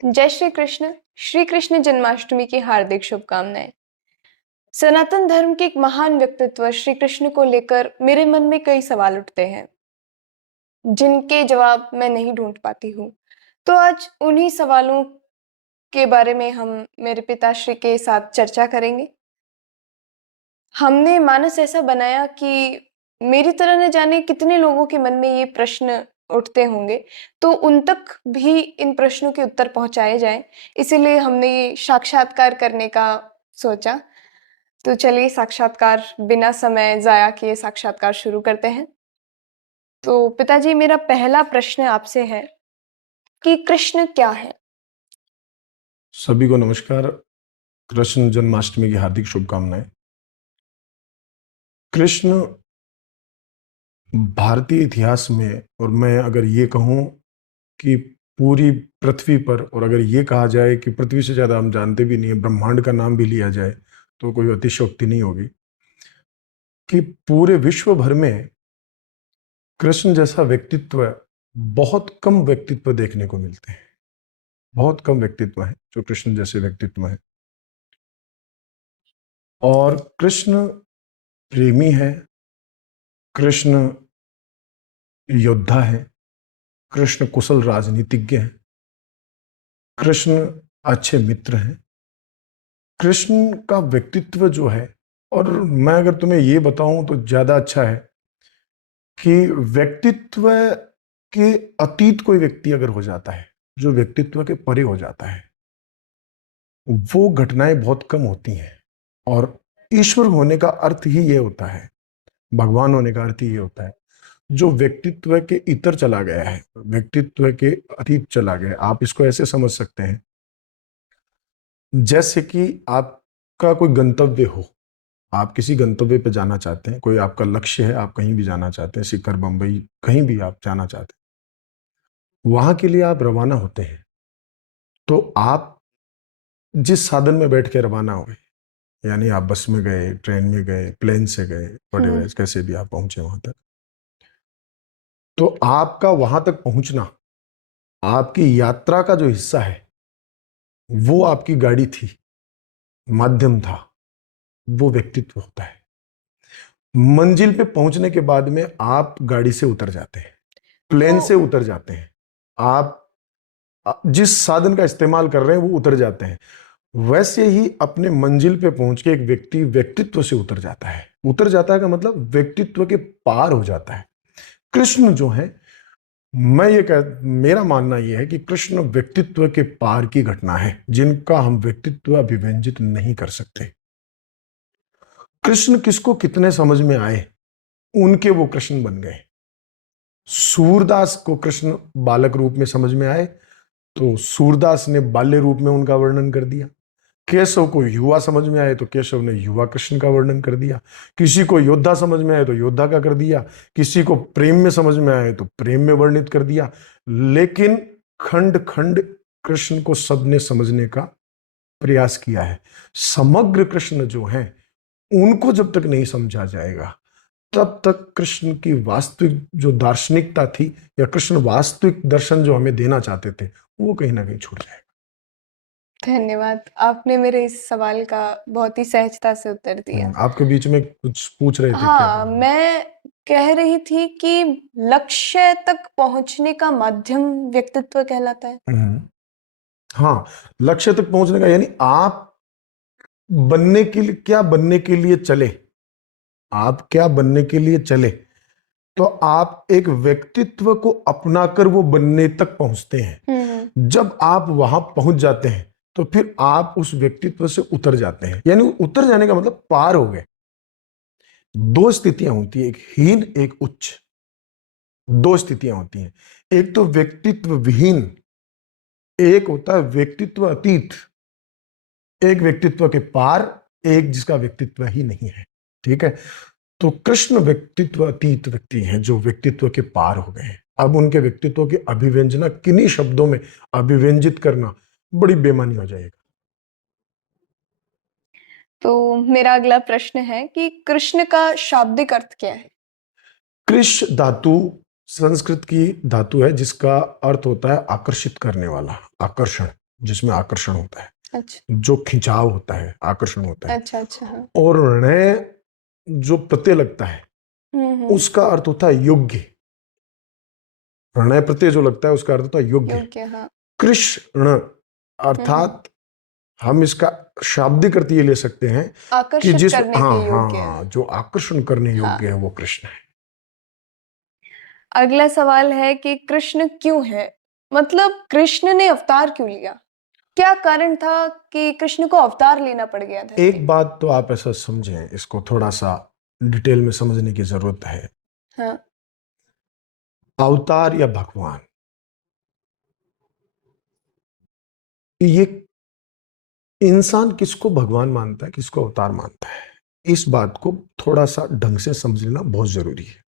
जय श्री कृष्ण जन्माष्टमी की हार्दिक शुभकामनाएं। सनातन धर्म के एक महान व्यक्तित्व श्री कृष्ण को लेकर मेरे मन में कई सवाल उठते हैं जिनके जवाब मैं नहीं ढूंढ पाती हूँ। तो आज उन्हीं सवालों के बारे में हम मेरे पिताश्री के साथ चर्चा करेंगे। हमने मानस ऐसा बनाया कि मेरी तरह न जाने कितने लोगों के मन में ये प्रश्न उठते होंगे, तो उन तक भी इन प्रश्नों के उत्तर पहुंचाए जाएं। इसीलिए हमने ये साक्षात्कार करने का सोचा। तो चलिए साक्षात्कार बिना समय जाया किए साक्षात्कार शुरू करते हैं। तो पिताजी, मेरा पहला प्रश्न आपसे है कि कृष्ण क्या है? सभी को नमस्कार। कृष्ण जन्माष्टमी की हार्दिक शुभकामनाएं। कृष्ण भारतीय इतिहास में, और मैं अगर ये कहूं कि पूरी पृथ्वी पर, और अगर ये कहा जाए कि पृथ्वी से ज्यादा हम जानते भी नहीं है, ब्रह्मांड का नाम भी लिया जाए तो कोई अतिशयोक्ति नहीं होगी कि पूरे विश्व भर में कृष्ण जैसा व्यक्तित्व बहुत कम व्यक्तित्व देखने को मिलते हैं। बहुत कम व्यक्तित्व हैं जो कृष्ण जैसे व्यक्तित्व हैं। और कृष्ण प्रेमी है, कृष्ण योद्धा है, कृष्ण कुशल राजनीतिज्ञ हैं, कृष्ण अच्छे मित्र हैं। कृष्ण का व्यक्तित्व जो है, और मैं अगर तुम्हें ये बताऊं तो ज्यादा अच्छा है कि व्यक्तित्व के अतीत कोई व्यक्ति अगर हो जाता है, जो व्यक्तित्व के परे हो जाता है, वो घटनाएं बहुत कम होती हैं। और ईश्वर होने का अर्थ ही ये होता है, भगवान होने का अर्थ ही ये होता है, जो व्यक्तित्व के इतर चला गया है, व्यक्तित्व के अतीत चला गया है। आप इसको ऐसे समझ सकते हैं जैसे कि आपका कोई गंतव्य हो, आप किसी गंतव्य पे जाना चाहते हैं, कोई आपका लक्ष्य है, आप कहीं भी जाना चाहते हैं, सिकर, बंबई, कहीं भी आप जाना चाहते हैं, वहां के लिए आप रवाना होते हैं। तो आप जिस साधन में बैठ के रवाना हुए, यानी आप बस में गए, ट्रेन में गए, प्लेन से गए, वटेवर, कैसे भी आप पहुंचे वहां तक, तो आपका वहां तक पहुंचना, आपकी यात्रा का जो हिस्सा है, वो आपकी गाड़ी थी, माध्यम था, वो व्यक्तित्व होता है। मंजिल पे पहुंचने के बाद में आप गाड़ी से उतर जाते हैं, प्लेन से उतर जाते हैं, आप जिस साधन का इस्तेमाल कर रहे हैं वो उतर जाते हैं। वैसे ही अपने मंजिल पे पहुंच के एक व्यक्ति व्यक्तित्व से उतर जाता है। उतर जाता है का मतलब व्यक्तित्व के पार हो जाता है। कृष्ण जो है, मेरा मानना यह है कि कृष्ण व्यक्तित्व के पार की घटना है, जिनका हम व्यक्तित्व अभिव्यंजित नहीं कर सकते। कृष्ण किसको कितने समझ में आए, उनके वो कृष्ण बन गए। सूरदास को कृष्ण बालक रूप में समझ में आए, तो सूरदास ने बाल्य रूप में उनका वर्णन कर दिया। केशव को युवा समझ में आए तो केशव ने युवा कृष्ण का वर्णन कर दिया। किसी को योद्धा समझ में आए तो योद्धा का कर दिया। किसी को प्रेम में समझ में आए तो प्रेम में वर्णित कर दिया। लेकिन खंड खंड कृष्ण को सबने समझने का प्रयास किया है। समग्र कृष्ण जो है, उनको जब तक नहीं समझा जाएगा, तब तक कृष्ण की वास्तविक जो दार्शनिकता थी, या कृष्ण वास्तविक दर्शन जो हमें देना चाहते थे, वो कहीं ना कहीं छूट जाएगा। धन्यवाद, आपने मेरे इस सवाल का बहुत ही सहजता से उत्तर दिया। आपके बीच में कुछ पूछ रहे थे क्या? हाँ, मैं कह रही थी कि लक्ष्य तक पहुंचने का माध्यम व्यक्तित्व कहलाता है। हाँ, लक्ष्य तक पहुंचने का, यानी आप बनने के लिए, क्या बनने के लिए चले, आप क्या बनने के लिए चले, तो आप एक व्यक्तित्व को अपनाकर वो बनने तक पहुंचते हैं। जब आप वहां पहुंच जाते हैं तो फिर आप उस व्यक्तित्व से उतर जाते हैं। यानी उतर जाने का मतलब पार हो गए। दो स्थितियां होती है, एक हीन, एक उच्च। दो स्थितियां होती हैं, एक तो व्यक्तित्व विहीन, एक होता है व्यक्तित्व अतीत। एक व्यक्तित्व के पार, एक जिसका व्यक्तित्व ही नहीं है। ठीक है, तो कृष्ण व्यक्तित्व अतीत व्यक्ति हैं, जो व्यक्तित्व के पार हो गए हैं। अब उनके व्यक्तित्व की अभिव्यंजना किन्हीं शब्दों में अभिव्यंजित करना बड़ी बेमानी हो जाएगा। तो मेरा अगला प्रश्न है कि कृष्ण का शाब्दिक अर्थ क्या है? कृष धातु संस्कृत की धातु है, जिसका अर्थ होता है आकर्षित करने वाला, आकर्षण। जिसमें आकर्षण होता है, अच्छा जो खिंचाव होता है, आकर्षण होता है। अच्छा अच्छा हाँ और णय जो प्रत्यय लगता है उसका अर्थ होता है योग्य। णय प्रत्यय जो लगता है उसका अर्थ होता है योग्य। योग्य हाँ कृष्ण अर्थात हम इसका शाब्दिक अर्थ ये ले सकते हैं कि आकर्षित जिस करने हाँ के योग्य हाँ जो आकर्षण करने हाँ। योग्य है वो कृष्ण है। अगला सवाल है कि कृष्ण क्यों है, मतलब कृष्ण ने अवतार क्यों लिया, क्या कारण था कि कृष्ण को अवतार लेना पड़ गया धरती एक पे? बात तो आप ऐसा समझें, इसको थोड़ा सा डिटेल में समझने की जरूरत है। हाँ अवतार या भगवान, ये इंसान किसको भगवान मानता है, किसको अवतार मानता है, इस बात को थोड़ा सा ढंग से समझ लेना बहुत जरूरी है।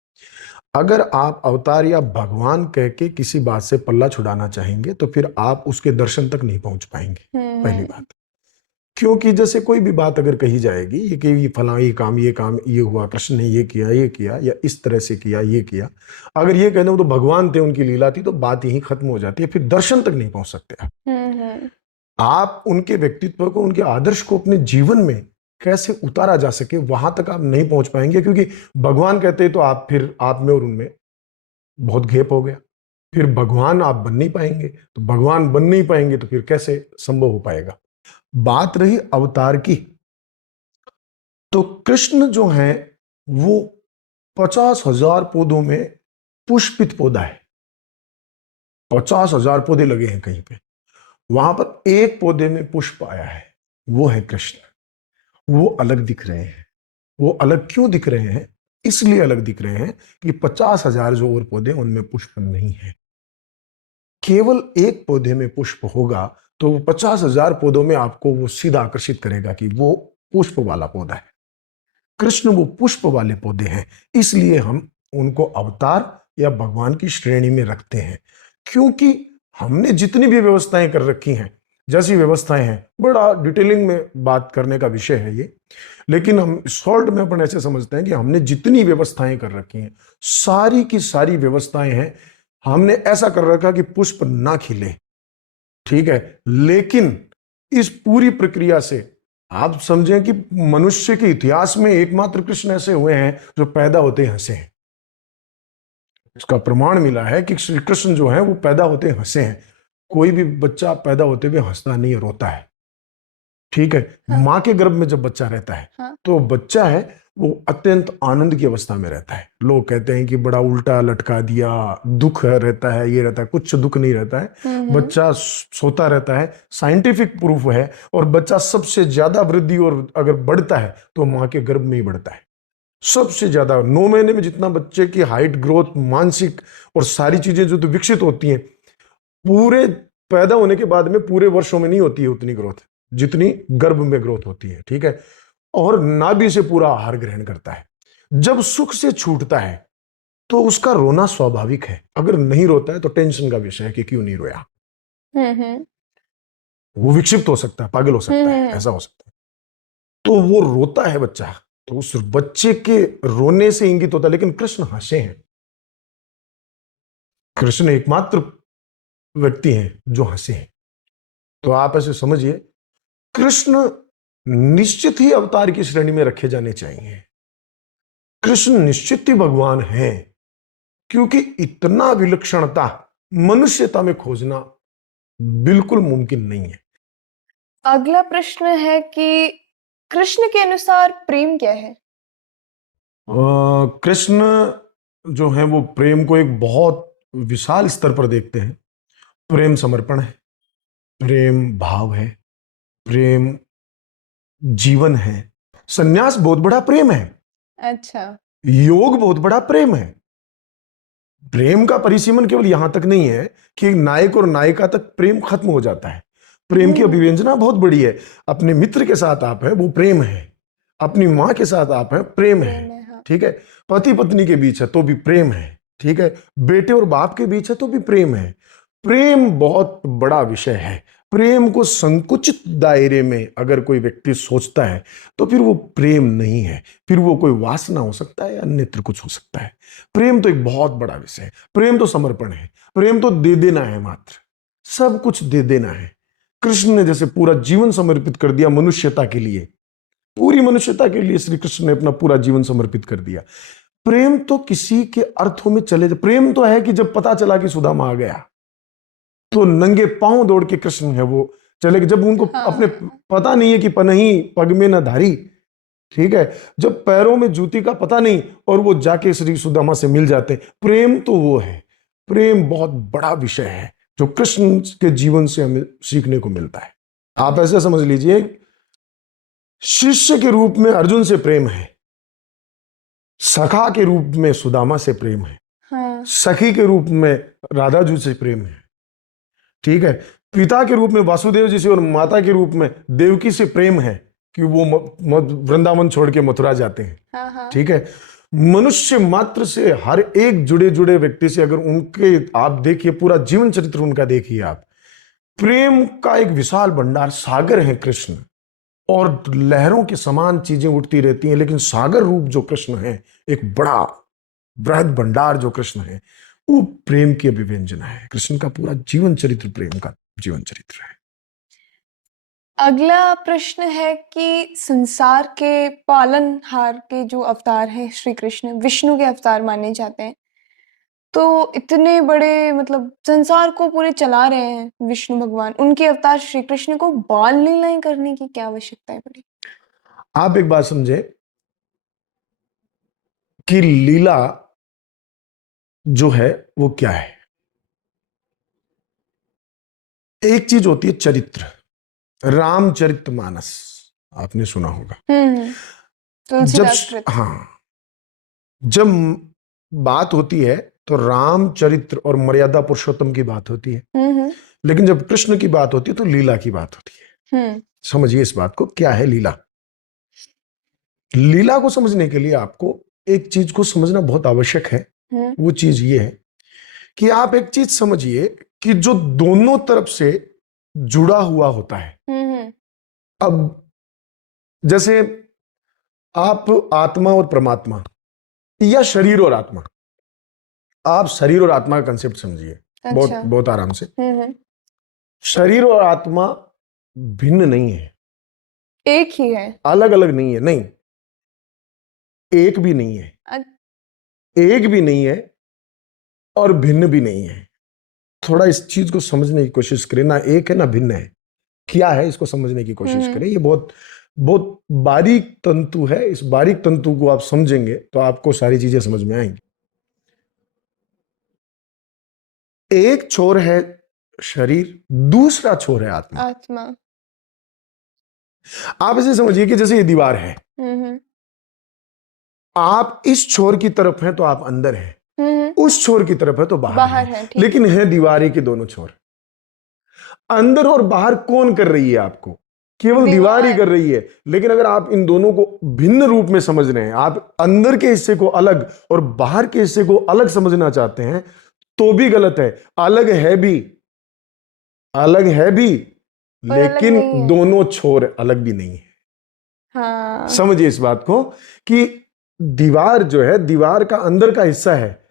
अगर आप अवतार या भगवान कह के किसी बात से पल्ला छुड़ाना चाहेंगे तो फिर आप उसके दर्शन तक नहीं पहुंच पाएंगे, पहली बात। क्योंकि जैसे कोई भी बात अगर कही जाएगी ये कि ये फला ये काम ये हुआ, कृष्ण ने ये किया या इस तरह से किया, ये किया, अगर ये कहते हो तो भगवान थे, उनकी लीला थी, तो बात यहीं खत्म हो जाती है, फिर दर्शन तक नहीं पहुंच सकते आप उनके व्यक्तित्व को, उनके आदर्श को अपने जीवन में कैसे उतारा जा सके वहां तक आप नहीं पहुंच पाएंगे। क्योंकि भगवान कहते तो आप फिर आप में और उनमें बहुत घेप हो गया, फिर भगवान आप बन नहीं पाएंगे, तो भगवान बन नहीं पाएंगे तो फिर कैसे संभव हो पाएगा। बात रही अवतार की, तो कृष्ण जो है वो 50,000 पौधों में पुष्पित पौधा है। 50,000 पौधे लगे हैं कहीं पे, वहां पर एक पौधे में पुष्प आया है, वो है कृष्ण। वो अलग दिख रहे हैं। वो अलग क्यों दिख रहे हैं? इसलिए अलग दिख रहे हैं कि 50,000 जो और पौधे उनमें पुष्प नहीं है। केवल एक पौधे में पुष्प होगा तो वो 50,000 पौधों में आपको वो सीधा आकर्षित करेगा कि वो पुष्प वाला पौधा है। कृष्ण वो पुष्प वाले पौधे हैं, इसलिए हम उनको अवतार या भगवान की श्रेणी में रखते हैं। क्योंकि हमने जितनी भी व्यवस्थाएं कर रखी हैं, जैसी व्यवस्थाएं हैं, बड़ा डिटेलिंग में बात करने का विषय है ये, लेकिन हम शॉर्ट में अपन ऐसे समझते हैं कि हमने जितनी व्यवस्थाएं कर रखी हैं, सारी की सारी व्यवस्थाएं हैं, हमने ऐसा कर रखा कि पुष्प ना खिले, ठीक है। लेकिन इस पूरी प्रक्रिया से आप समझें कि मनुष्य के इतिहास में एकमात्र कृष्ण ऐसे हुए हैं जो पैदा होते हंसे हैं। इसका प्रमाण मिला है कि श्री कृष्ण जो है वो पैदा होते हंसे हैं। कोई भी बच्चा पैदा होते हुए हंसता नहीं, रोता है, ठीक है। हाँ। मां के गर्भ में जब बच्चा रहता है हाँ। तो बच्चा है वो अत्यंत आनंद की अवस्था में रहता है। लोग कहते हैं कि बड़ा उल्टा लटका दिया, दुख रहता है, ये रहता है, कुछ दुख नहीं रहता है। बच्चा सोता रहता है, साइंटिफिक प्रूफ है। और बच्चा सबसे ज्यादा वृद्धि और अगर बढ़ता है तो मां के गर्भ में ही बढ़ता है। सबसे ज्यादा 9 महीने में जितना बच्चे की हाइट ग्रोथ, मानसिक और सारी चीजें जो तो विकसित होती हैं, पूरे पैदा होने के बाद में पूरे वर्षों में नहीं होती है उतनी ग्रोथ जितनी गर्भ में ग्रोथ होती है, ठीक है। और नाभि से पूरा आहार ग्रहण करता है। जब सुख से छूटता है तो उसका रोना स्वाभाविक है। अगर नहीं रोता है तो टेंशन का विषय है कि क्यों नहीं रोया। वो विक्षिप्त हो सकता है, पागल हो सकता है, ऐसा हो सकता है। तो वो रोता है बच्चा, तो उस बच्चे के रोने से इंगित होता है। लेकिन कृष्ण हंसे हैं। कृष्ण एकमात्र व्यक्ति हैं जो हंसे हैं। तो आप ऐसे समझिए, कृष्ण निश्चित ही अवतार की श्रेणी में रखे जाने चाहिए। कृष्ण निश्चित ही भगवान है, क्योंकि इतना विलक्षणता मनुष्यता में खोजना बिल्कुल मुमकिन नहीं है। अगला प्रश्न है कि कृष्ण के अनुसार प्रेम क्या है? कृष्ण जो है वो प्रेम को एक बहुत विशाल स्तर पर देखते हैं। प्रेम समर्पण है, प्रेम भाव है, प्रेम जीवन है। सन्यास बहुत बड़ा प्रेम है। अच्छा। योग बहुत बड़ा प्रेम है। प्रेम का परिसीमन केवल यहां तक नहीं है कि नायक और नायिका तक प्रेम खत्म हो जाता है। प्रेम की अभिव्यंजना बहुत बड़ी है। अपने मित्र के साथ आप हैं वो प्रेम है, अपनी मां के साथ आप हैं प्रेम है, हाँ। ठीक है। पति पत्नी के बीच है तो भी प्रेम है, ठीक है। बेटे और बाप के बीच है तो भी प्रेम है। प्रेम बहुत बड़ा विषय है। प्रेम को संकुचित दायरे में अगर कोई व्यक्ति सोचता है तो फिर वो प्रेम नहीं है, फिर वो कोई वासना हो सकता है, अन्यत्र कुछ हो सकता है। प्रेम तो एक बहुत बड़ा विषय है। प्रेम तो समर्पण है, प्रेम तो दे देना है, मात्र सब कुछ दे देना है। कृष्ण ने जैसे पूरा जीवन समर्पित कर दिया मनुष्यता के लिए, पूरी मनुष्यता के लिए श्री कृष्ण ने अपना पूरा जीवन समर्पित कर दिया। प्रेम तो किसी के अर्थों में चले जाए, प्रेम तो है कि जब पता चला कि सुदामा आ गया तो नंगे पांव दौड़ के कृष्ण है वो चले गए, जब उनको अपने हाँ पता नहीं है कि पनही पग में न धारी, ठीक है, जब पैरों में जूती का पता नहीं और वो जाके श्री सुदामा से मिल जाते हैं। प्रेम तो वो है, प्रेम बहुत बड़ा विषय है जो कृष्ण के जीवन से हमें सीखने को मिलता है। आप ऐसे समझ लीजिए, शिष्य के रूप में अर्जुन से प्रेम है, सखा के रूप में सुदामा से प्रेम है, हाँ सखी के रूप में राधा जी से प्रेम है, ठीक है, पिता के रूप में वासुदेव जी से और माता के रूप में देवकी से प्रेम है कि वो वृंदावन छोड़ के मथुरा जाते हैं, हाँ हाँ ठीक है। मनुष्य मात्र से हर एक जुड़े जुड़े व्यक्ति से अगर उनके आप देखिए, पूरा जीवन चरित्र उनका देखिए आप, प्रेम का एक विशाल भंडार, सागर है कृष्ण, और लहरों के समान चीजें उठती रहती हैं, लेकिन सागर रूप जो कृष्ण है, एक बड़ा बृहद भंडार जो कृष्ण है, वो प्रेम की अभिव्यंजना है। कृष्ण का पूरा जीवन चरित्र प्रेम का जीवन चरित्र है। अगला प्रश्न है कि संसार के पालनहार के जो अवतार हैं श्री कृष्ण, विष्णु के अवतार माने जाते हैं, तो इतने बड़े मतलब संसार को पूरे चला रहे हैं विष्णु भगवान, उनके अवतार श्री कृष्ण को बाल लीलाएं करने की क्या आवश्यकता है पड़ी? आप एक बात समझे कि लीला जो है वो क्या है। एक चीज होती है चरित्र, रामचरितमानस आपने सुना होगा। तुलसीदास कृत। हाँ, जब बात होती है तो रामचरित्र और मर्यादा पुरुषोत्तम की बात होती है, लेकिन जब कृष्ण की बात होती है तो लीला की बात होती है। समझिए इस बात को, क्या है लीला। लीला को समझने के लिए आपको एक चीज को समझना बहुत आवश्यक है। वो चीज ये है कि आप एक चीज समझिए कि जो दोनों तरफ से जुड़ा हुआ होता है। अब जैसे आप आत्मा और परमात्मा, या शरीर और आत्मा, आप शरीर और आत्मा का कंसेप्ट समझिए। बहुत अच्छा। बहुत आराम से। शरीर और आत्मा भिन्न नहीं है, एक ही है, अलग अलग नहीं है, नहीं, एक भी नहीं है, एक भी नहीं है और भिन्न भी नहीं है। थोड़ा इस चीज को समझने की कोशिश करें, ना एक है ना भिन्न है, क्या है इसको समझने की कोशिश करें। ये बहुत बहुत बारीक तंतु है, इस बारीक तंतु को आप समझेंगे तो आपको सारी चीजें समझ में आएंगी। एक छोर है शरीर, दूसरा छोर है आत्मा। आत्मा। आप इसे समझिए कि जैसे ये दीवार है, आप इस छोर की तरफ हैं तो आप अंदर हैं, उस छोर की तरफ है तो बाहर है, लेकिन है दीवार के दोनों छोर। अंदर और बाहर कौन कर रही है आपको? केवल दीवार ही कर रही है। लेकिन अगर आप इन दोनों को भिन्न रूप में समझ रहे हैं, आप अंदर के हिस्से को अलग और बाहर के हिस्से को अलग समझना चाहते हैं, तो भी गलत है। अलग है भी, अलग है भी, लेकिन दोनों छोर अलग भी नहीं है। हाँ। समझिए इस बात को कि दीवार जो है, दीवार का अंदर का हिस्सा है।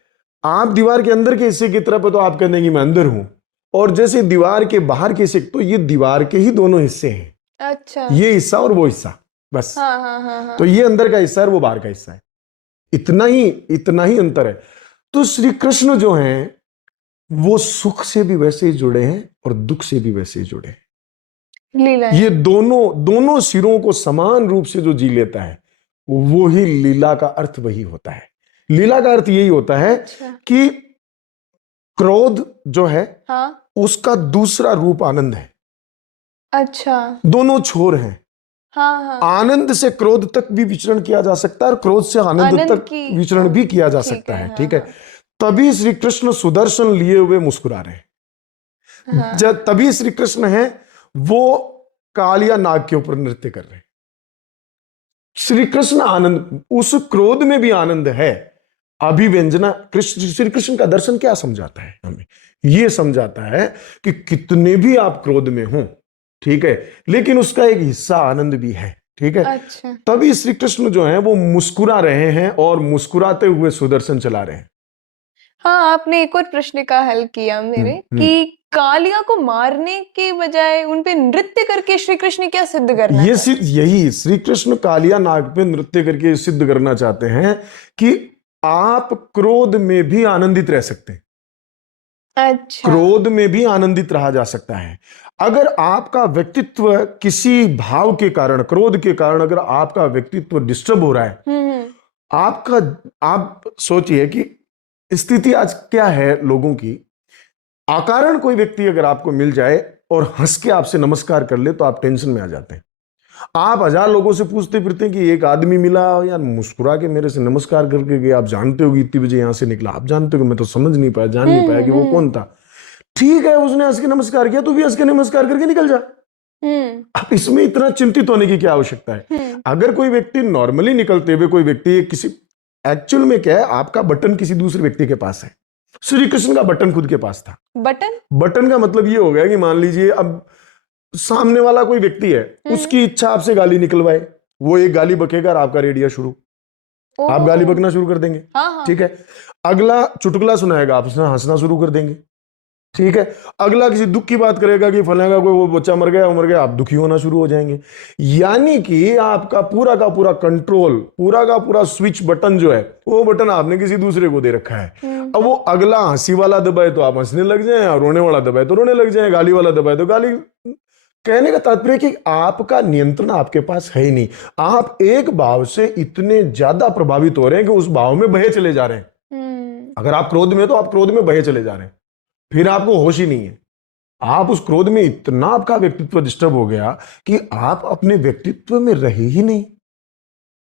आप दीवार के अंदर के हिस्से की तरफ है तो आप कहते हैं कि मैं अंदर हूं, और जैसे दीवार के बाहर के हिस्से, तो ये दीवार के ही दोनों हिस्से हैं। अच्छा, ये हिस्सा और वो हिस्सा, बस। हाँ। तो ये अंदर का हिस्सा है और वो बाहर का हिस्सा है, इतना ही अंतर है। तो श्री कृष्ण जो हैं वो सुख से भी वैसे ही जुड़े हैं और दुख से भी वैसे ही जुड़े हैं। लीला, ये दोनों सिरों को समान रूप से जो जी लेता है, वो ही लीला का अर्थ वही होता है। लीला का अर्थ यही होता है कि क्रोध जो है, हाँ, उसका दूसरा रूप आनंद है। अच्छा, दोनों छोर हैं। हाँ। आनंद से क्रोध तक भी विचरण किया जा सकता है और क्रोध से आनंद तक विचरण भी किया जा सकता है, ठीक है। तभी श्री कृष्ण सुदर्शन लिए हुए मुस्कुरा रहे हैं। हाँ। जब तभी श्री कृष्ण है वो कालिया नाग के ऊपर नृत्य कर रहे हैं। श्री कृष्ण आनंद, उस क्रोध में भी आनंद है। अभिव्यंजना श्री कृष्ण का दर्शन क्या समझाता है हमें? यह समझाता है कि कितने भी आप क्रोध में हो, ठीक है, लेकिन उसका एक हिस्सा आनंद भी है, ठीक है। अच्छा। तभी श्री कृष्ण जो है वो मुस्कुरा रहे हैं और मुस्कुराते हुए सुदर्शन चला रहे हैं। हाँ, आपने एक और प्रश्न का हल किया मेरे कि कालिया को मारने के बजाय उन पे नृत्य करके श्री कृष्ण क्या सिद्ध करना ये चाहते यही श्री कृष्ण कालिया नाग पे नृत्य करके सिद्ध करना चाहते हैं कि आप क्रोध में भी आनंदित रह सकते हैं। अच्छा क्रोध में भी आनंदित रहा जा सकता है। अगर आपका व्यक्तित्व किसी भाव के कारण, क्रोध के कारण अगर आपका व्यक्तित्व डिस्टर्ब हो रहा है, हम्म आपका, आप सोचिए कि स्थिति आज क्या है लोगों की। अकारण कोई व्यक्ति अगर आपको मिल जाए और हंस के आपसे नमस्कार कर ले तो आप टेंशन में आ जाते हैं। आप हजार लोगों से पूछते फिरते हैं कि एक आदमी मिला यार, मुस्कुरा के मेरे से नमस्कार करके गया, आप जानते हो कि इतनी बजे यहां से निकला, आप जानते हो कि मैं तो समझ नहीं पाया, जान नहीं पाया कि वो कौन था। ठीक है, उसने हंस के नमस्कार किया, तू भी हंस के नमस्कार करके निकल जा। अब इसमें इतना चिंतित होने की क्या आवश्यकता है। अगर कोई व्यक्ति नॉर्मली निकलते हुए कोई व्यक्ति किसी, एक्चुअल में क्या है, आपका बटन किसी दूसरे व्यक्ति के पास है, श्री कृष्ण का बटन खुद के पास था। बटन का मतलब ये हो गया कि मान लीजिए अब सामने वाला कोई व्यक्ति है, उसकी इच्छा आपसे गाली निकलवाए, वो एक गाली बकेगा और आपका रेडियो शुरू, आप गाली बकना शुरू कर देंगे। ठीक है, अगला चुटकुला सुनाएगा, आप हंसना शुरू कर देंगे। ठीक है, अगला किसी दुख की बात करेगा कि फलाना कोई वो बच्चा मर गया, वो मर गया, आप दुखी होना शुरू हो जाएंगे। यानी कि आपका पूरा का पूरा कंट्रोल, पूरा का पूरा स्विच बटन जो है, वो बटन आपने किसी दूसरे को दे रखा है। अब वो अगला हंसी वाला दबाए तो आप हंसने लग जाए, और रोने वाला दबाए तो रोने लग जाए, गाली वाला दबाए तो गाली। कहने का तात्पर्य कि आपका नियंत्रण आपके पास है ही नहीं। आप एक भाव से इतने ज्यादा प्रभावित हो रहे हैं कि उस भाव में बहे चले जा रहे हैं। अगर आप क्रोध में, तो आप क्रोध में बहे चले जा रहे हैं, फिर आपको होश ही नहीं है। आप उस क्रोध में इतना आपका व्यक्तित्व डिस्टर्ब हो गया कि आप अपने व्यक्तित्व में रहे ही नहीं,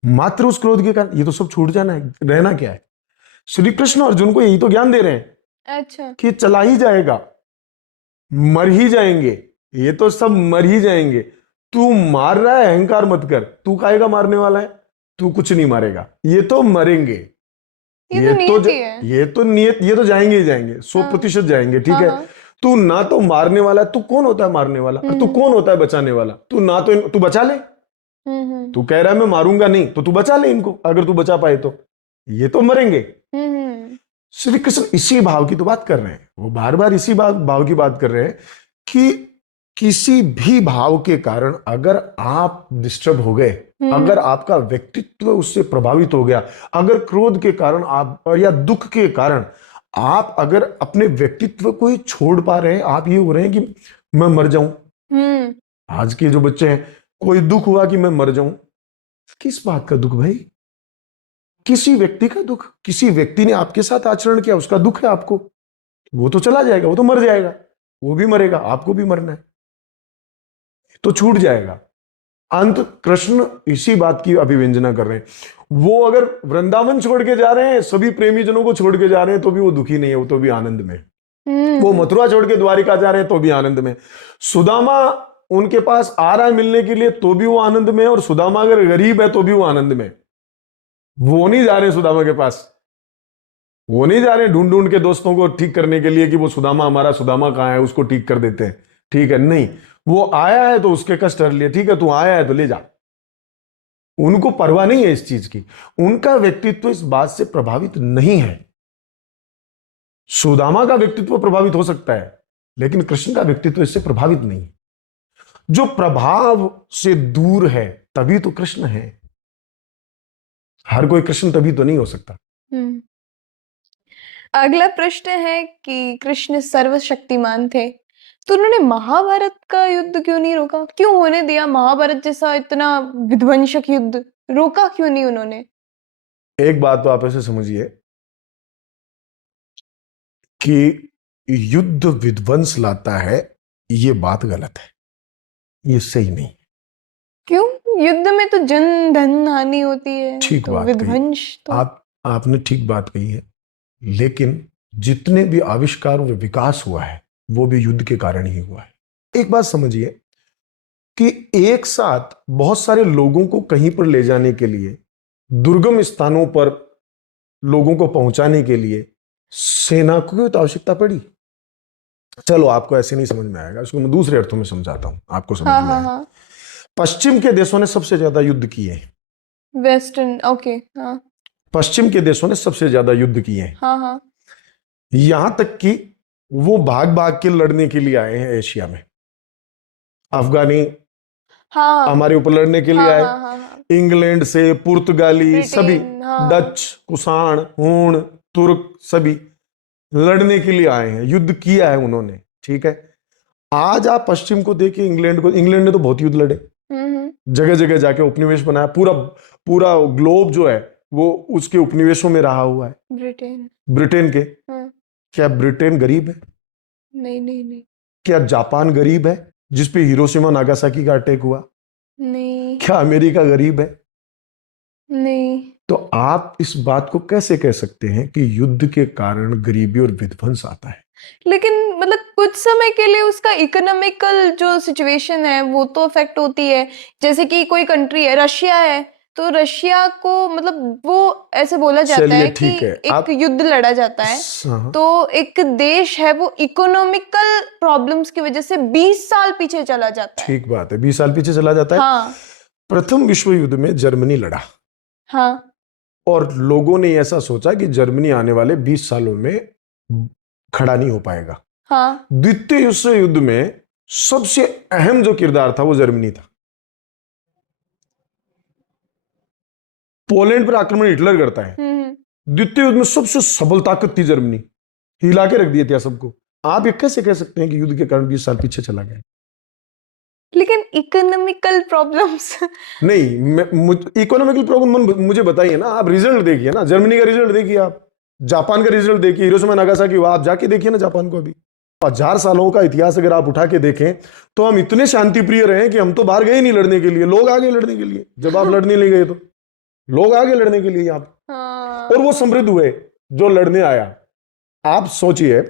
मात्र उस क्रोध के कारण। ये तो सब छूट जाना है, रहना क्या है। श्री कृष्ण अर्जुन को यही तो ज्ञान दे रहे हैं। अच्छा कि चला ही जाएगा, मर ही जाएंगे, ये तो सब मर ही जाएंगे। तू मार रहा है, अहंकार मत कर। तू काहेगा मारने वाला है, तू कुछ नहीं मारेगा, ये तो मरेंगे। ये तो नियत, ये तो जाएंगे ही जाएंगे, 100% जाएंगे। ठीक है, तू ना तो मारने वाला है, तू कौन होता है मारने वाला, और तू कौन होता है बचाने वाला। तू ना तो तू बचा ले, तू कह रहा है मैं मारूंगा नहीं, तो तू बचा ले इनको, अगर तू बचा पाए तो। ये तो मरेंगे। श्री कृष्ण इसी भाव की तो बात कर रहे हैं, वो बार बार इसी भाव की बात कर रहे हैं कि किसी भी भाव के कारण अगर आप डिस्टर्ब हो गए, अगर आपका व्यक्तित्व उससे प्रभावित हो गया, अगर क्रोध के कारण आप, या दुख के कारण आप अगर अपने व्यक्तित्व को ही छोड़ पा रहे हैं, आप ये हो रहे हैं कि मैं मर जाऊं। आज के जो बच्चे हैं, कोई दुख हुआ कि मैं मर जाऊं, किस बात का दुख भाई? किसी व्यक्ति का दुख, किसी व्यक्ति ने आपके साथ आचरण किया, उसका दुख है आपको। वो तो चला जाएगा, वो तो मर जाएगा, वो भी मरेगा, आपको भी मरना है, तो छूट जाएगा। अंत कृष्ण इसी बात की अभिव्यंजना कर रहे हैं। वो अगर वृंदावन छोड़ के जा रहे हैं, सभी प्रेमी जनों को छोड़ के जा रहे हैं, तो भी वो दुखी नहीं है, वो तो भी आनंद में। वो मथुरा छोड़ के द्वारिका जा रहे हैं, तो भी आनंद में। सुदामा उनके पास आ रहा है मिलने के लिए, तो भी वो आनंद में। और सुदामा अगर गरीब है तो भी वो आनंद में। वो नहीं जा रहे सुदामा के पास, वो नहीं जा रहे ढूंढ ढूंढ के दोस्तों को ठीक करने के लिए कि वो सुदामा, हमारा सुदामा कहां है, उसको ठीक कर देते हैं। ठीक है, नहीं, वो आया है तो उसके कष्ट हर लिए। ठीक है, तू आया है तो ले जा। उनको परवाह नहीं है इस चीज की, उनका व्यक्तित्व इस बात से प्रभावित नहीं है। सुदामा का व्यक्तित्व प्रभावित हो सकता है, लेकिन कृष्ण का व्यक्तित्व इससे प्रभावित नहीं। जो प्रभाव से दूर है तभी तो कृष्ण है। हर कोई कृष्ण तभी तो नहीं हो सकता। अगला प्रश्न है कि कृष्ण सर्वशक्तिमान थे, तो उन्होंने महाभारत का युद्ध क्यों नहीं रोका? क्यों होने दिया? महाभारत जैसा इतना विध्वंसक युद्ध रोका क्यों नहीं उन्होंने? एक बात तो आप ऐसे समझिए कि युद्ध विध्वंस लाता है, ये बात गलत है, ये सही नहीं। क्यों? युद्ध में तो जन धन हानि होती है, ठीक तो बात विध्वंस कही आपने ठीक बात कही है, लेकिन जितने भी आविष्कार और विकास हुआ है वो भी युद्ध के कारण ही हुआ है। एक बात समझिए कि एक साथ बहुत सारे लोगों को कहीं पर ले जाने के लिए, दुर्गम स्थानों पर लोगों को पहुंचाने के लिए सेना को तो आवश्यकता पड़ी। चलो आपको ऐसे नहीं समझ में आएगा, इसको मैं दूसरे अर्थों में समझाता हूं, आपको समझ में आएगा। पश्चिम के देशों ने सबसे ज्यादा युद्ध किए, वेस्टर्न, ओके, हाँ, पश्चिम के देशों ने सबसे ज्यादा युद्ध किए। हाँ हाँ, यहां तक कि वो भाग भाग के लड़ने के लिए आए हैं एशिया में। अफगानी हाँ हमारे ऊपर लड़ने के लिए हाँ आए, हाँ हाँ हाँ, इंग्लैंड से पुर्तगाली सभी, ब्रिटेन, हाँ डच, कुषाण, हूण, तुर्क सभी लड़ने के लिए आए हैं, युद्ध किया है उन्होंने। ठीक है, आज आप पश्चिम को देखिए, इंग्लैंड को, इंग्लैंड ने तो बहुत युद्ध लड़े, जगह जगह जाके उपनिवेश बनाया, पूरा पूरा ग्लोब जो है वो उसके उपनिवेशों में रहा हुआ है, ब्रिटेन, ब्रिटेन के। हाँ, क्या ब्रिटेन गरीब है? नहीं नहीं नहीं क्या जापान गरीब है जिसपे हिरोशिमा नागासाकी का अटैक हुआ? नहीं क्या अमेरिका गरीब है? नहीं, तो आप इस बात को कैसे कह सकते हैं कि युद्ध के कारण गरीबी और विध्वंस आता है? लेकिन मतलब कुछ समय के लिए उसका इकोनॉमिकल जो सिचुएशन है वो तो अफेक्ट होती है। जैसे कि कोई कंट्री है, रशिया है, तो रशिया को मतलब वो ऐसे बोला जाता चलिए है कि ठीक है, एक आप युद्ध लड़ा जाता है, हाँ, तो एक देश है वो इकोनॉमिकल प्रॉब्लम्स की वजह से 20 साल पीछे चला जाता है। ठीक बात है, 20 साल पीछे चला जाता है। हाँ प्रथम विश्व युद्ध में जर्मनी लड़ा हाँ और लोगों ने ऐसा सोचा कि जर्मनी आने वाले 20 सालों में खड़ा नहीं हो पाएगा। हाँ द्वितीय विश्व युद्ध में सबसे अहम जो किरदार था वो जर्मनी था। पोलैंड पर आक्रमण हिटलर करता है, द्वितीय युद्ध में सबसे सबल ताकत थी जर्मनी, हिला के रख दिया था सबको। आप ये कैसे कह सकते हैं कि युद्ध के कारण 20 साल पीछे चला गया? लेकिन इकोनॉमिकल प्रॉब्लम्स नहीं, इकोनॉमिकल प्रॉब्लम मुझे बताइए ना, आप रिजल्ट देखिए ना, जर्मनी का रिजल्ट देखिए, आप जापान का रिजल्ट देखिए, हिरोशिमा नागासाकी हुआ, आप जाके देखिए ना जापान को। अभी 1000 सालों का इतिहास अगर आप उठा के देखें तो हम इतने शांति प्रिय रहे कि हम तो बाहर गए नहीं लड़ने के लिए, लोग आ गए लड़ने के लिए। जब आप लड़ने नहीं गए तो लोग आ गए लड़ने के लिए यहाँ पे, हाँ और वो समृद्ध हुए जो लड़ने आया। आप सोचिए,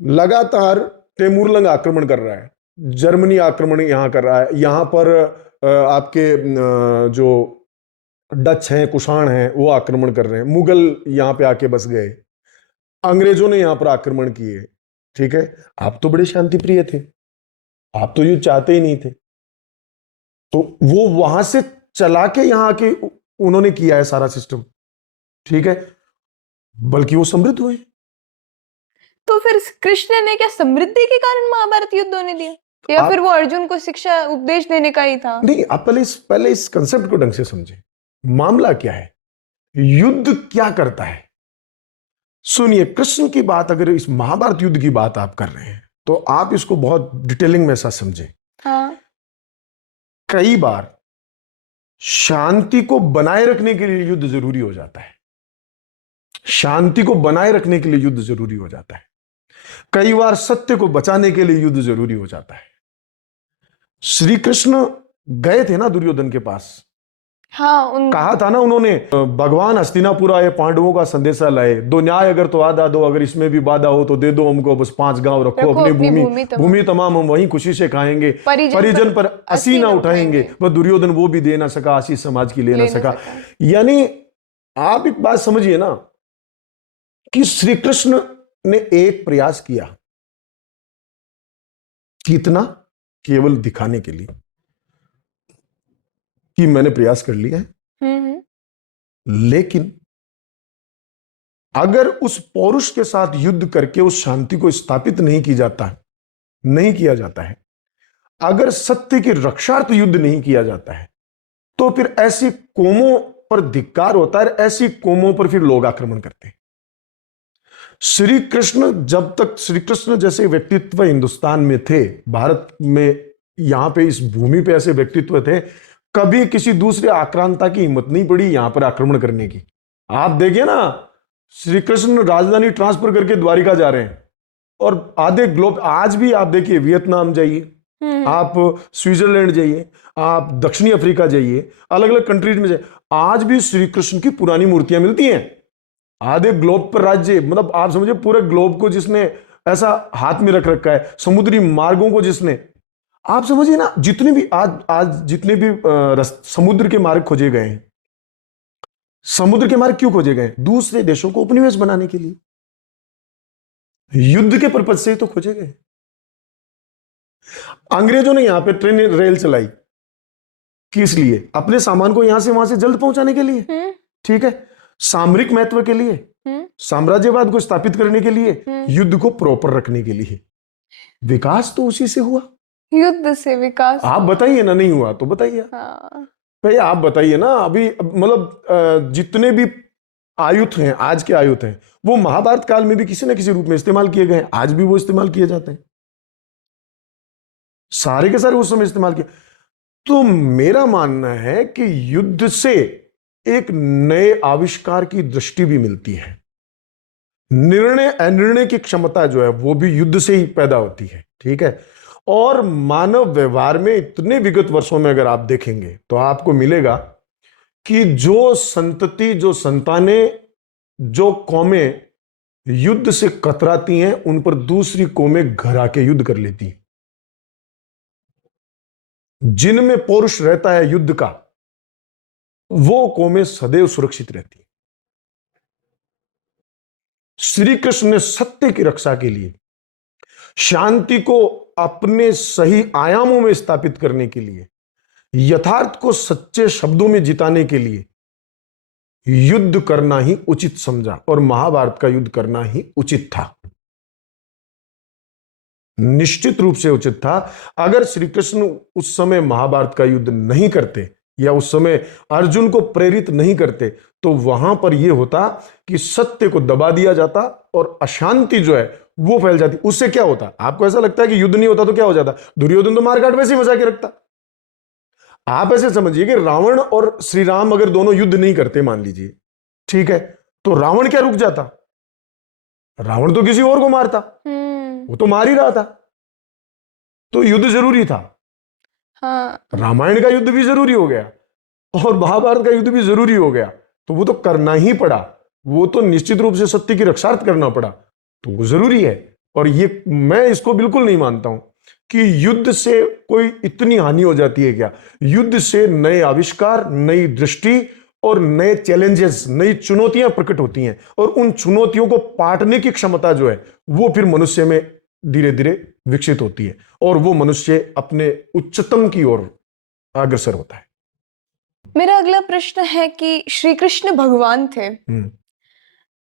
लगातार तैमूरलंग आक्रमण कर रहा है, जर्मनी आक्रमण यहां कर रहा है, यहां पर आपके जो डच हैं, कुषाण हैं, वो आक्रमण कर रहे हैं, मुगल यहां पे आके बस गए, अंग्रेजों ने यहां पर आक्रमण किए। ठीक है, आप तो बड़े शांति प्रिय थे, आप तो युद्ध चाहते ही नहीं थे, तो वो वहां से चला के यहां आके उन्होंने किया है सारा सिस्टम। ठीक है, बल्कि वो समृद्ध हुए। तो फिर कृष्ण ने क्या समृद्धि के कारण महाभारत युद्ध होने दिया, या फिर वो अर्जुन को शिक्षा उपदेश देने का ही था? नहीं, आप पहले इस कंसेप्ट को ढंग से समझे, मामला क्या है, युद्ध क्या करता है। सुनिए, कृष्ण की बात, अगर इस महाभारत युद्ध की बात आप कर रहे हैं तो आप इसको बहुत डिटेलिंग में ऐसा समझें। हाँ कई बार शांति को बनाए रखने के लिए युद्ध जरूरी हो जाता है, शांति को बनाए रखने के लिए युद्ध जरूरी हो जाता है, कई बार सत्य को बचाने के लिए युद्ध जरूरी हो जाता है। श्री कृष्ण गए थे ना दुर्योधन के पास, हाँ कहा था ना उन्होंने, भगवान हस्तिनापुर आए, पांडवों का संदेशा लाए, दो न्याय अगर तो आधा दो, अगर इसमें भी बाधा हो तो दे दो हमको, बस 5 गांव रखो अपनी भूमि तमाम हम वहीं खुशी से खाएंगे, परिजन पर हंसी ना उठाएंगे। वह दुर्योधन वो भी दे ना सका, आशीष समाज की ले ना सका। यानी आप एक बात समझिए ना कि श्री कृष्ण ने एक प्रयास किया, कितना, केवल दिखाने के लिए कि मैंने प्रयास कर लिया है। लेकिन अगर उस पौरुष के साथ युद्ध करके उस शांति को स्थापित नहीं किया जाता है, अगर सत्य की रक्षार्थ युद्ध नहीं किया जाता है, तो फिर ऐसी कौमों पर धिक्कार होता है, ऐसी कौमों पर फिर लोग आक्रमण करते हैं। श्री कृष्ण जैसे व्यक्तित्व हिंदुस्तान में थे, भारत में, यहां पे इस भूमि पे ऐसे व्यक्तित्व थे, कभी किसी दूसरे आक्रांता की हिम्मत नहीं पड़ी यहां पर आक्रमण करने की। आप देखिए ना, श्री कृष्ण राजधानी ट्रांसफर करके द्वारिका जा रहे हैं, और आधे ग्लोब, आज भी आप देखिए, वियतनाम जाइए, आप स्विट्जरलैंड जाइए, आप दक्षिणी अफ्रीका जाइए, अलग अलग कंट्रीज में जाइए, आज भी श्री कृष्ण की पुरानी मूर्तियां मिलती हैं। आधे ग्लोब पर राज्य, मतलब आप समझिए पूरे ग्लोब को जिसने ऐसा हाथ में रख रखा है, समुद्री मार्गों को जिसने, आप समझिए ना, जितने भी आज जितने भी समुद्र के मार्ग खोजे गए हैं, समुद्र के मार्ग क्यों खोजे गए? दूसरे देशों को उपनिवेश बनाने के लिए, युद्ध के पर्पज से ही तो खोजे गए। अंग्रेजों ने यहां पे ट्रेन रेल चलाई, किस लिए? अपने सामान को यहां से वहां से जल्द पहुंचाने के लिए, ठीक है, सामरिक महत्व के लिए, साम्राज्यवाद को स्थापित करने के लिए, हम्म। युद्ध को प्रॉपर रखने के लिए। विकास तो उसी से हुआ। युद्ध से विकास। आप बताइए ना, नहीं हुआ तो बताइए हाँ। भाई, आप बताइए ना। अभी मतलब जितने भी आयुध हैं, आज के आयुध हैं, वो महाभारत काल में भी किसी न किसी रूप में इस्तेमाल किए गए हैं, आज भी वो इस्तेमाल किए जाते हैं, सारे के सारे उस समय इस्तेमाल किए। तो मेरा मानना है कि युद्ध से एक नए आविष्कार की दृष्टि भी मिलती है। निर्णय अनिर्णय की क्षमता जो है वो भी युद्ध से ही पैदा होती है, ठीक है। और मानव व्यवहार में इतने विगत वर्षों में अगर आप देखेंगे तो आपको मिलेगा कि जो संतति, जो संतानें, जो कौमें युद्ध से कतराती हैं, उन पर दूसरी कौमें घर आके युद्ध कर लेती हैं। जिनमें पौरुष रहता है युद्ध का, वो कौमें सदैव सुरक्षित रहती हैं। श्री कृष्ण ने सत्य की रक्षा के लिए, शांति को अपने सही आयामों में स्थापित करने के लिए, यथार्थ को सच्चे शब्दों में जिताने के लिए युद्ध करना ही उचित समझा, और महाभारत का युद्ध करना ही उचित था, निश्चित रूप से उचित था। अगर श्री कृष्ण उस समय महाभारत का युद्ध नहीं करते या उस समय अर्जुन को प्रेरित नहीं करते, तो वहां पर यह होता कि सत्य को दबा दिया जाता और अशांति जो है वो फैल जाती। उससे क्या होता? आपको ऐसा लगता है कि युद्ध नहीं होता तो क्या हो जाता? दुर्योधन तो मारकाट वैसे ही मचा के रखता। आप ऐसे समझिए कि रावण और श्री राम अगर दोनों युद्ध नहीं करते, मान लीजिए, ठीक है, तो रावण क्या रुक जाता? रावण तो किसी और को मारता, वो तो मार ही रहा था। तो युद्ध जरूरी था। हाँ। रामायण का युद्ध भी जरूरी हो गया और महाभारत का युद्ध भी जरूरी हो गया, तो वो तो करना ही पड़ा। वो तो निश्चित रूप से सत्य की रक्षार्थ करना पड़ा, तो वो जरूरी है। और ये मैं इसको बिल्कुल नहीं मानता हूं कि युद्ध से कोई इतनी हानि हो जाती है। क्या युद्ध से नए आविष्कार, नई दृष्टि और नए चैलेंजेस, नई चुनौतियां प्रकट होती हैं, और उन चुनौतियों को पाटने की क्षमता जो है वो फिर मनुष्य में धीरे धीरे विकसित होती है, और वो मनुष्य अपने उच्चतम की ओर अग्रसर होता है। मेरा अगला प्रश्न है कि श्री कृष्ण भगवान थे,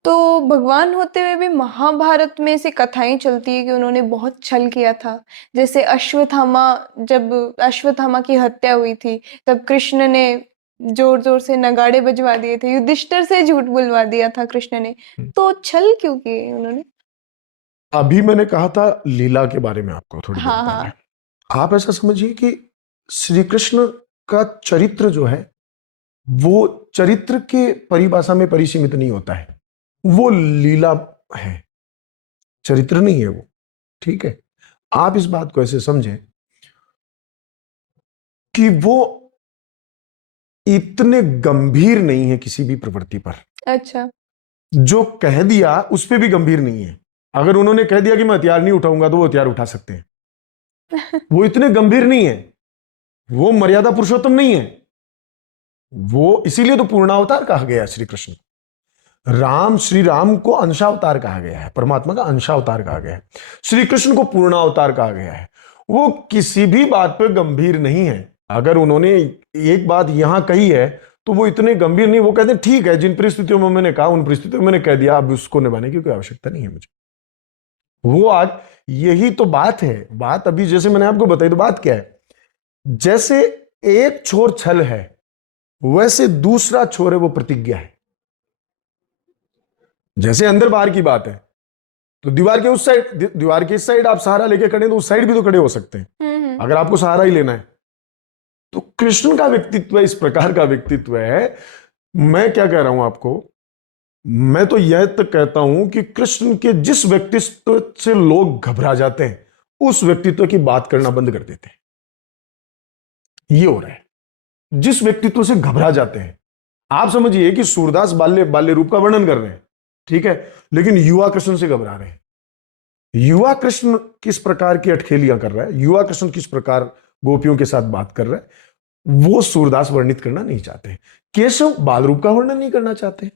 तो भगवान होते हुए भी महाभारत में ऐसी कथाएं चलती है कि उन्होंने बहुत छल किया था। जैसे अश्वत्थामा, जब अश्वत्थामा की हत्या हुई थी तब कृष्ण ने जोर जोर से नगाड़े बजवा दिए थे, युधिष्ठिर से झूठ बुलवा दिया था कृष्ण ने। तो छल क्यों किए उन्होंने? अभी मैंने कहा था लीला के बारे में आपको थोड़ी देर हाँ पहले। हाँ। आप ऐसा समझिए कि श्री कृष्ण का चरित्र जो है वो चरित्र के परिभाषा में परिसीमित नहीं होता है, वो लीला है, चरित्र नहीं है वो, ठीक है। आप इस बात को ऐसे समझें कि वो इतने गंभीर नहीं है किसी भी प्रवृत्ति पर। अच्छा। जो कह दिया उस पे भी गंभीर नहीं है। अगर उन्होंने कह दिया कि मैं हथियार नहीं उठाऊंगा तो वो हथियार उठा सकते हैं। वो इतने गंभीर नहीं है, वो मर्यादा पुरुषोत्तम नहीं है। वो इसीलिए तो पूर्णावतार कहा गया है श्री कृष्ण। राम, श्री राम को अंशावतार कहा गया है, परमात्मा का अंशावतार कहा गया है। श्री कृष्ण को पूर्णावतार कहा गया है। वो किसी भी बात पर गंभीर नहीं है। अगर उन्होंने एक बात यहां कही है तो वो इतने गंभीर नहीं। वो कहते हैं ठीक है, जिन परिस्थितियों में मैंने कहा उन परिस्थितियों में मैंने कह दिया, अब उसको निभाने की कोई आवश्यकता नहीं है मुझे। वो आज यही तो बात है। बात अभी जैसे मैंने आपको बताई, तो बात क्या है, जैसे एक छोर छल है वैसे दूसरा छोर है वो प्रतिज्ञा है। जैसे अंदर बाहर की बात है, तो दीवार के उस साइड, दीवार के इस साइड आप सहारा लेके खड़े तो उस साइड भी तो खड़े हो सकते हैं अगर आपको सहारा ही लेना है। तो कृष्ण का व्यक्तित्व इस प्रकार का व्यक्तित्व है। मैं क्या कह रहा हूं आपको, मैं तो यह तक कहता हूं कि कृष्ण के जिस व्यक्तित्व से लोग घबरा जाते हैं उस व्यक्तित्व की बात करना बंद कर देते हैं। ये हो रहा है, जिस व्यक्तित्व से घबरा जाते हैं। आप समझिए कि सूरदास बाल्य रूप का वर्णन कर रहे हैं, ठीक है, लेकिन युवा कृष्ण से घबरा रहे हैं। युवा कृष्ण किस प्रकार की अटखेलियां कर रहा है, युवा कृष्ण किस प्रकार गोपियों के साथ बात कर रहा है, वो सूरदास वर्णित करना नहीं चाहते। केशव बाल रूप का वर्णन नहीं करना चाहते,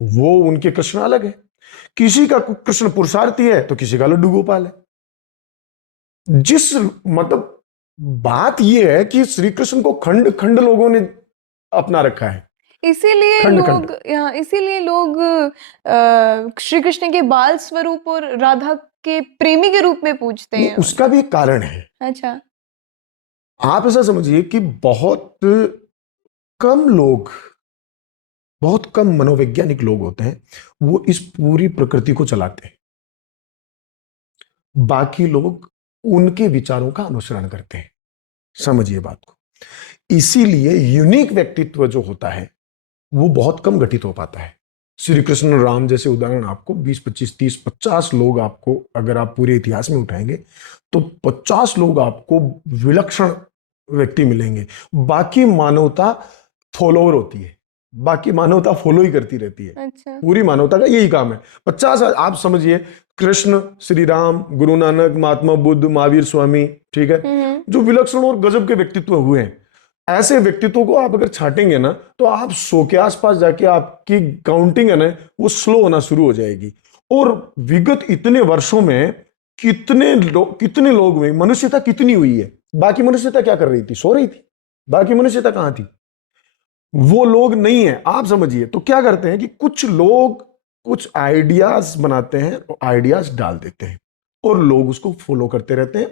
वो उनके कृष्ण अलग है। किसी का कृष्ण पुरुषार्थी है तो किसी का लड्डू गोपाल है। जिस मतलब बात यह है कि श्री कृष्ण को खंड खंड लोगों ने अपना रखा है। इसीलिए खंड खंड लोग इसीलिए लोग श्री कृष्ण के बाल स्वरूप और राधा के प्रेमी के रूप में पूजते नहीं, हैं उसका भी एक कारण है। अच्छा। आप ऐसा समझिए कि कम लोग बहुत कम मनोवैज्ञानिक लोग होते हैं, वो इस पूरी प्रकृति को चलाते हैं। बाकी लोग उनके विचारों का अनुसरण करते हैं। समझिए बात को। इसीलिए यूनिक व्यक्तित्व जो होता है वो बहुत कम घटित हो पाता है। श्री कृष्ण राम जैसे उदाहरण आपको 20 25 30 50 लोग आपको, अगर आप पूरे इतिहास में उठाएंगे तो 50 लोग आपको विलक्षण व्यक्ति मिलेंगे। बाकी मानवता फॉलोअर होती है, बाकी मानवता फॉलो ही करती रहती है। अच्छा। पूरी मानवता का यही काम है। 50 आप समझिए, कृष्ण, श्री राम, गुरु नानक, महात्मा बुद्ध, महावीर स्वामी, ठीक है, जो विलक्षण और गजब के व्यक्तित्व हुए हैं, ऐसे व्यक्तित्वों को आप अगर छांटेंगे ना तो आप 100 के आसपास जाके आपकी काउंटिंग है ना वो स्लो होना शुरू हो जाएगी। और विगत इतने वर्षों में कितने लोग हुए, मनुष्यता कितनी हुई है। बाकी मनुष्यता क्या कर रही थी? सो रही थी। बाकी मनुष्यता कहां थी? वो लोग नहीं है। आप समझिए, तो क्या करते हैं कि कुछ लोग कुछ आइडियाज बनाते हैं और आइडियाज डाल देते हैं और लोग उसको फॉलो करते रहते हैं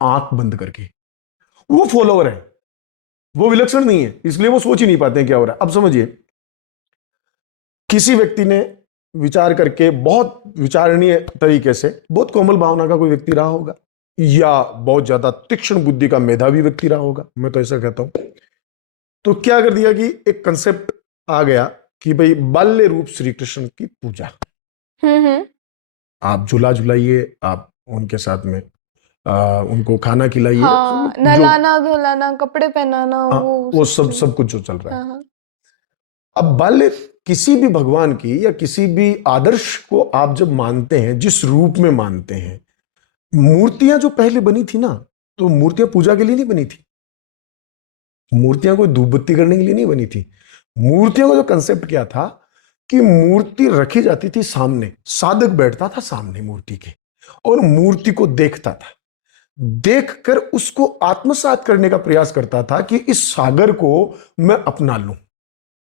आंख बंद करके। वो फॉलोअर है, वो विलक्षण नहीं है, इसलिए वो सोच ही नहीं पाते हैं क्या हो रहा है। अब समझिए, किसी व्यक्ति ने विचार करके बहुत विचारणीय तरीके से, बहुत कोमल भावना का कोई व्यक्ति रहा होगा या बहुत ज्यादा तीक्ष्ण बुद्धि का मेधावी व्यक्ति रहा होगा, मैं तो ऐसा कहता हूं। तो क्या कर दिया कि एक कंसेप्ट आ गया कि भाई बाल्य रूप श्री कृष्ण की पूजा, आप झूला झुलाइए, आप उनके साथ में उनको खाना खिलाइए, हाँ, जो नहलाना धुलाना कपड़े पहनाना वो सब सब चीज़। सब कुछ जो चल रहा है। हाँ। अब बाल्य किसी भी भगवान की या किसी भी आदर्श को आप जब मानते हैं, जिस रूप में मानते हैं, मूर्तियां जो पहले बनी थी ना, तो मूर्तियां पूजा के लिए नहीं बनी थी। मूर्तियां कोई धूप बत्ती करने के लिए नहीं बनी थी। मूर्तियों का जो कंसेप्ट क्या था कि मूर्ति रखी जाती थी सामने, साधक बैठता था सामने मूर्ति के और मूर्ति को देखता था, देखकर उसको आत्मसात करने का प्रयास करता था कि इस सागर को मैं अपना लूं,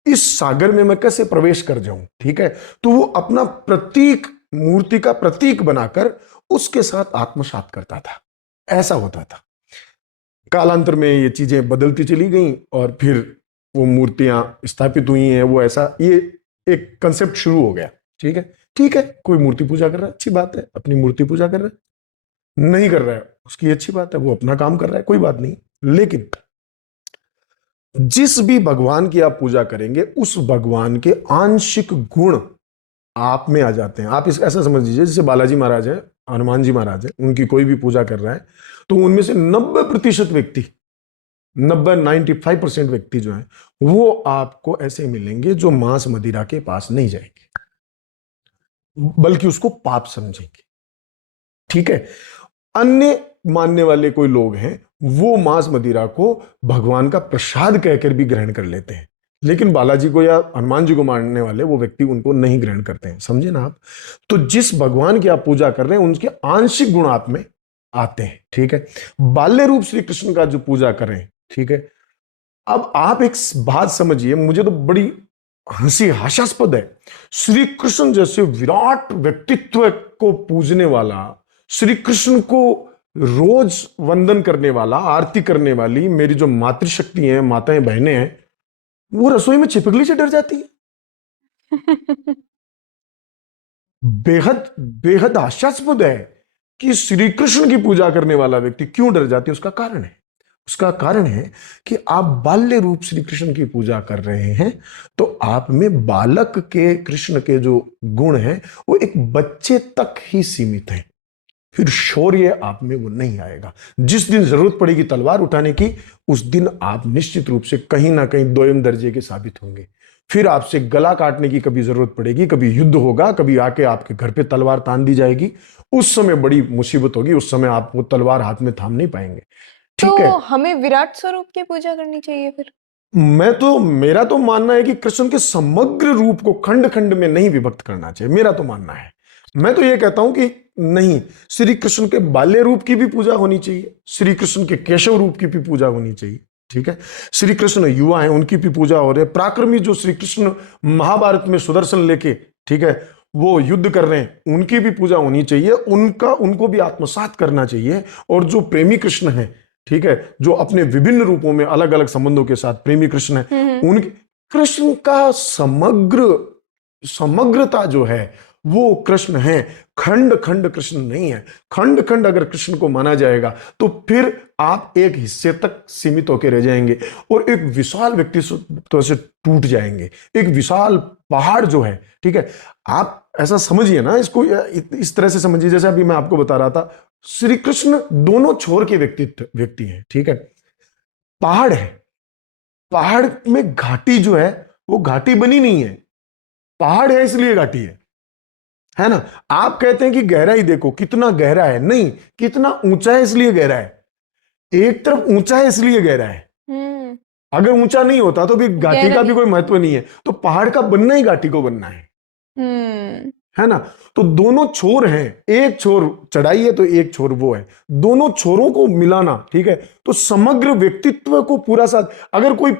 इस सागर में मैं कैसे प्रवेश कर जाऊं। ठीक है, तो वो अपना प्रतीक, मूर्ति का प्रतीक बनाकर उसके साथ आत्मसात करता था। ऐसा होता था। कालांतर में ये चीजें बदलती चली गई और फिर वो मूर्तियां स्थापित हुई हैं। वो ऐसा ये एक कंसेप्ट शुरू हो गया। ठीक है, ठीक है, कोई मूर्ति पूजा कर रहा है, अच्छी बात है, अपनी मूर्ति पूजा कर रहा है, नहीं कर रहा है उसकी अच्छी बात है, वो अपना काम कर रहा है, कोई बात नहीं। लेकिन जिस भी भगवान की आप पूजा करेंगे उस भगवान के आंशिक गुण आप में आ जाते हैं। आप इस ऐसा समझ लीजिए, जैसे बालाजी महाराज है, हनुमान जी महाराज है, उनकी कोई भी पूजा कर रहा है तो उनमें से 90% व्यक्ति, 95% व्यक्ति जो है वो आपको ऐसे मिलेंगे जो मांस मदिरा के पास नहीं जाएंगे, बल्कि उसको पाप समझेंगे। ठीक है, अन्य मानने वाले कोई लोग हैं वो मांस मदिरा को भगवान का प्रसाद कहकर भी ग्रहण कर लेते हैं, लेकिन बालाजी को या हनुमान जी को मानने वाले वो व्यक्ति उनको नहीं ग्रहण करते हैं। समझे ना आप? तो जिस भगवान की आप पूजा कर रहे हैं उनके आंशिक गुण आप में आते हैं। ठीक है, बाल्य रूप श्री कृष्ण का जो पूजा करें, ठीक है। अब आप एक बात समझिए, मुझे तो बड़ी हंसी हास्यास्पद है, श्री कृष्ण जैसे विराट व्यक्तित्व को पूजने वाला, श्री कृष्ण को रोज वंदन करने वाला, आरती करने वाली मेरी जो मातृशक्ति है, माताएं बहनें हैं, वो रसोई में छिपकली से डर जाती है। बेहद बेहद हास्यास्पद है कि श्री कृष्ण की पूजा करने वाला व्यक्ति क्यों डर जाती है। उसका कारण है, उसका कारण है कि आप बाल्य रूप श्री कृष्ण की पूजा कर रहे हैं तो आप में बालक के कृष्ण के जो गुण हैं वो एक बच्चे तक ही सीमित हैं। फिर शौर्य आप में वो नहीं आएगा। जिस दिन जरूरत पड़ेगी तलवार उठाने की, उस दिन आप निश्चित रूप से कहीं ना कहीं दोयम दर्जे के साबित होंगे। फिर आपसे गला काटने की कभी जरूरत पड़ेगी, कभी युद्ध होगा, कभी आके आपके घर पे तलवार तान दी जाएगी, उस समय बड़ी मुसीबत होगी, उस समय आप वो तलवार हाथ में थाम नहीं पाएंगे। ठीक तो है, हमें विराट स्वरूप की पूजा करनी चाहिए फिर? मेरा तो मानना है कि कृष्ण के समग्र रूप को खंड खंड में नहीं विभक्त करना चाहिए, मेरा तो मानना है। मैं तो ये कहता हूं कि नहीं, श्री कृष्ण के बाल्य रूप की भी पूजा होनी चाहिए, श्री कृष्ण के केशव रूप की भी पूजा होनी चाहिए। ठीक है। श्री कृष्ण युवा हैं, उनकी भी पूजा हो रही है। पराक्रमी जो श्री कृष्ण महाभारत में सुदर्शन लेके, ठीक है, वो युद्ध कर रहे हैं, उनकी भी पूजा होनी चाहिए, उनको भी आत्मसात करना चाहिए। और जो प्रेमी कृष्ण है, ठीक है, जो अपने विभिन्न रूपों में अलग अलग संबंधों के साथ प्रेमी कृष्ण है, उनके कृष्ण का समग्रता जो है वो कृष्ण है, खंड खंड कृष्ण नहीं है। खंड खंड अगर कृष्ण को माना जाएगा तो फिर आप एक हिस्से तक सीमित होकर रह जाएंगे और एक विशाल व्यक्तित्व से टूट जाएंगे। एक विशाल पहाड़ जो है, ठीक है, आप ऐसा समझिए ना, इसको इस तरह से समझिए जैसे अभी मैं आपको बता रहा था, श्री कृष्ण दोनों छोर के व्यक्ति हैं, ठीक है। पहाड़ है, पहाड़ में घाटी जो है वो घाटी बनी नहीं है, पहाड़ है इसलिए घाटी है ना। आप कहते हैं कि गहराई देखो कितना गहरा है, नहीं, कितना ऊंचा है इसलिए गहरा है। एक तरफ ऊंचा है इसलिए गहरा है, अगर ऊंचा नहीं होता तो भी घाटी का भी कोई महत्व नहीं है। तो पहाड़ का बनना ही घाटी को बनना है ना। तो दोनों छोर हैं, एक छोर चढ़ाई है तो एक छोर वो है, दोनों छोरों को मिलाना, ठीक है। तो समग्र व्यक्तित्व को पूरा साथ, अगर कोई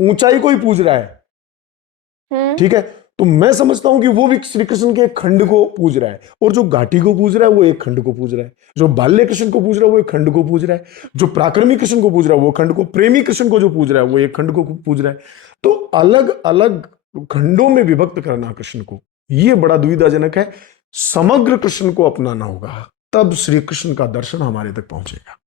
ऊंचाई को ही पूज रहा है, ठीक है, तो मैं समझता हूं कि वो भी श्री कृष्ण के एक खंड को पूज रहा है, और जो घाटी को पूज रहा है वो एक खंड को पूज रहा है, जो बाल्य कृष्ण को पूज रहा है वो एक खंड को पूज रहा है, जो पराक्रमी कृष्ण को पूज रहा है वो खंड को, प्रेमी कृष्ण को जो पूज रहा है वो एक खंड को पूज रहा है। तो अलग अलग खंडों में विभक्त करना कृष्ण को, ये बड़ा दुविधाजनक है। समग्र कृष्ण को अपनाना होगा, तब श्री कृष्ण का दर्शन हमारे तक पहुंचेगा।